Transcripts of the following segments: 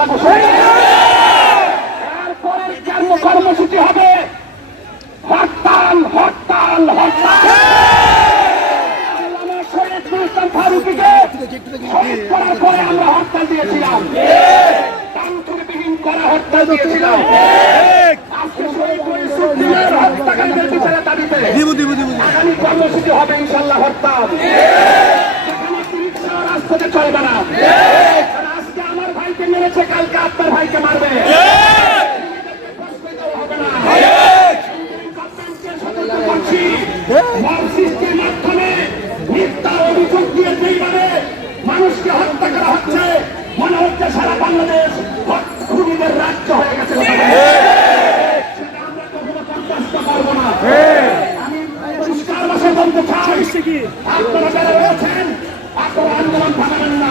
ইনশাল্লাহ ঘোষণা এরপরের কর্ম কর্মসূচি হবে হরতাল হরতাল হরতাল। ফারুকিকে শহীদ করার পরে আমরা হরতাল দিয়েছিলাম। কান্তুরবিহীন করা হরতাল দিয়েছিলাম। আগামী কর্মসূচি হবে ইনশাল্লাহ হরতাল। রাস্তাতে চলবে না। আজকে মেরেছে? কালকে আপনার ভাইকে মারবে। মাধ্যমে মিথ্যা অভিযোগ দিয়ে যেইভাবে মানুষকে হত্যা করা মনে হচ্ছে সারা বাংলাদেশ খুনিদের রাজ্য হয়ে গেছে। সেটা আপনারা যারা রয়েছেন, আপনারা আন্দোলন থামাবেন না।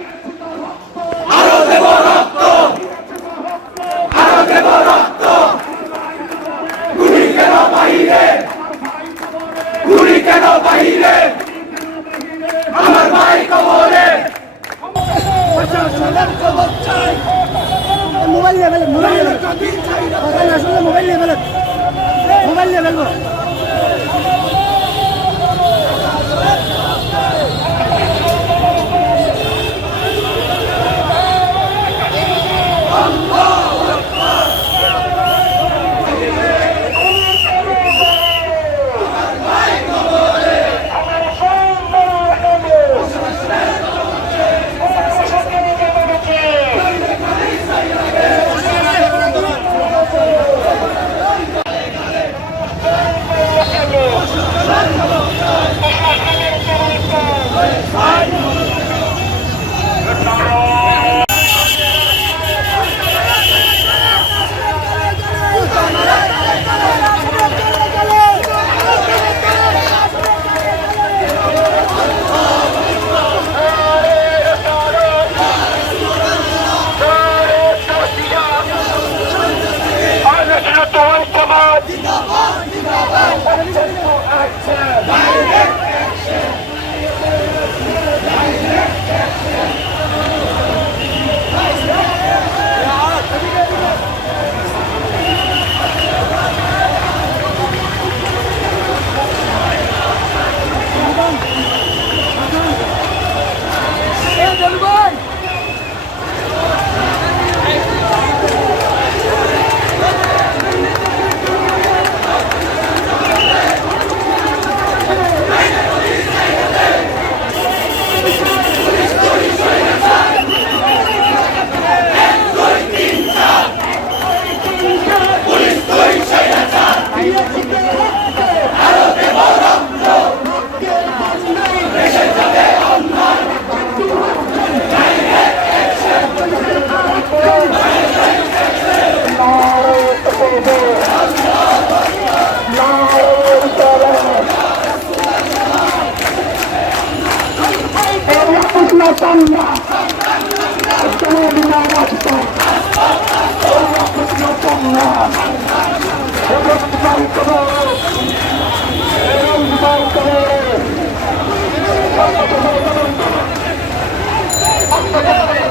Bangla Bangla Thank you.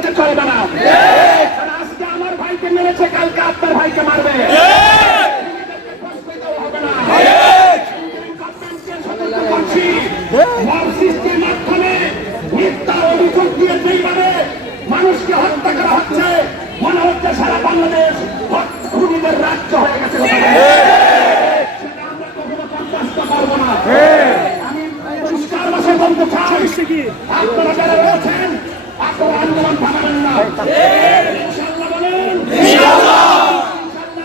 রাস্তাতে চলবে না। আজকে আমার ভাইকে মেরেছে, কালকে আপনার ভাইকে মারবে। মানুষকে হত্যা করা হচ্ছে, মনে হচ্ছে সারা বাংলাদেশ খুনিদের রাজ্য হয়ে গেছে সেটা আমরা কখনো বরদাস্ত করব না আমি পরিষ্কার ভাষায় বলতে চাই আপনারা যারা রয়েছেন আপনারা আন্দোলন থামাবেন না ইনশাআল্লাহ বলেন ইনশাআল্লাহ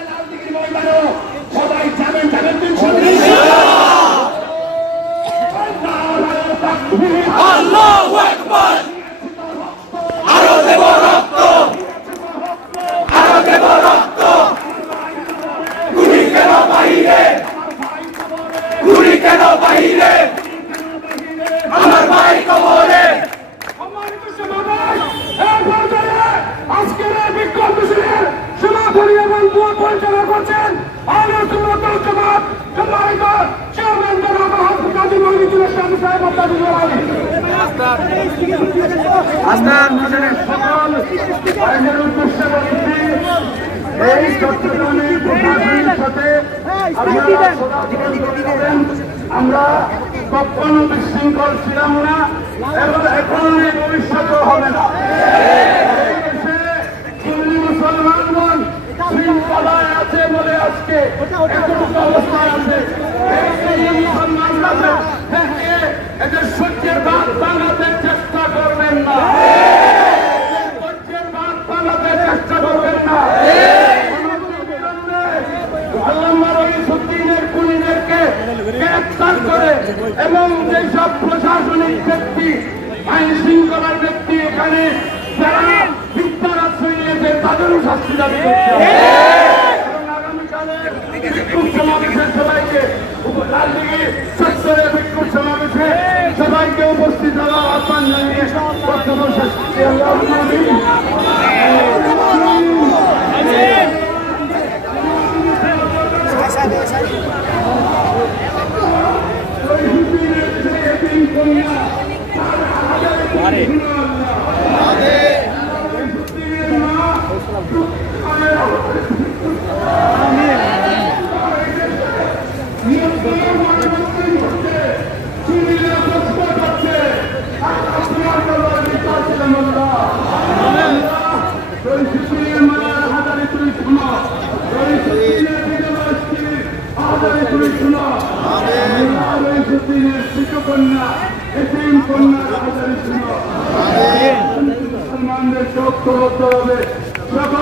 লালদিঘির ময়দানেও সবাই যাবেন যাবেন তো ইনশাআল্লাহ আল্লাহু আকবার। আরও দেব রক্ত। আরও দেব রক্ত। গুলি কেন বাহিরে? গুলি কেন বাহিরে? আমার ভাই কবরে। আজকের এই বিক্ষোভ মিছিলের সমাপনী এবং পরিচালনা করছেন ওয়াল জামাত এই চট্টগ্রামের সাথে। আমরা কখনো বিশৃঙ্খল ছিলাম না এবং এখন এই ভবিষ্যতেও হবে না। মুসলমানগণ শৃঙ্খলায় আছে বলে আজকে এতটুকু অবস্থায় আছে। এই সুন্নি এদের সত্যের বাদ। শাস্তি দাবি করছে এবং আগামীকালের বিক্ষোভ সমাবেশে সবাইকে লালদিঘি চত্বরে বিক্ষোভ সমাবেশে সবাইকে উপস্থিত হওয়ার আহ্বান জানিয়ে বক্তব্য।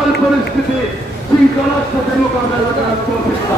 সকল পরিস্থিতি শৃঙ্খলার সাথে মোকাবেলা করার প্রচেষ্টা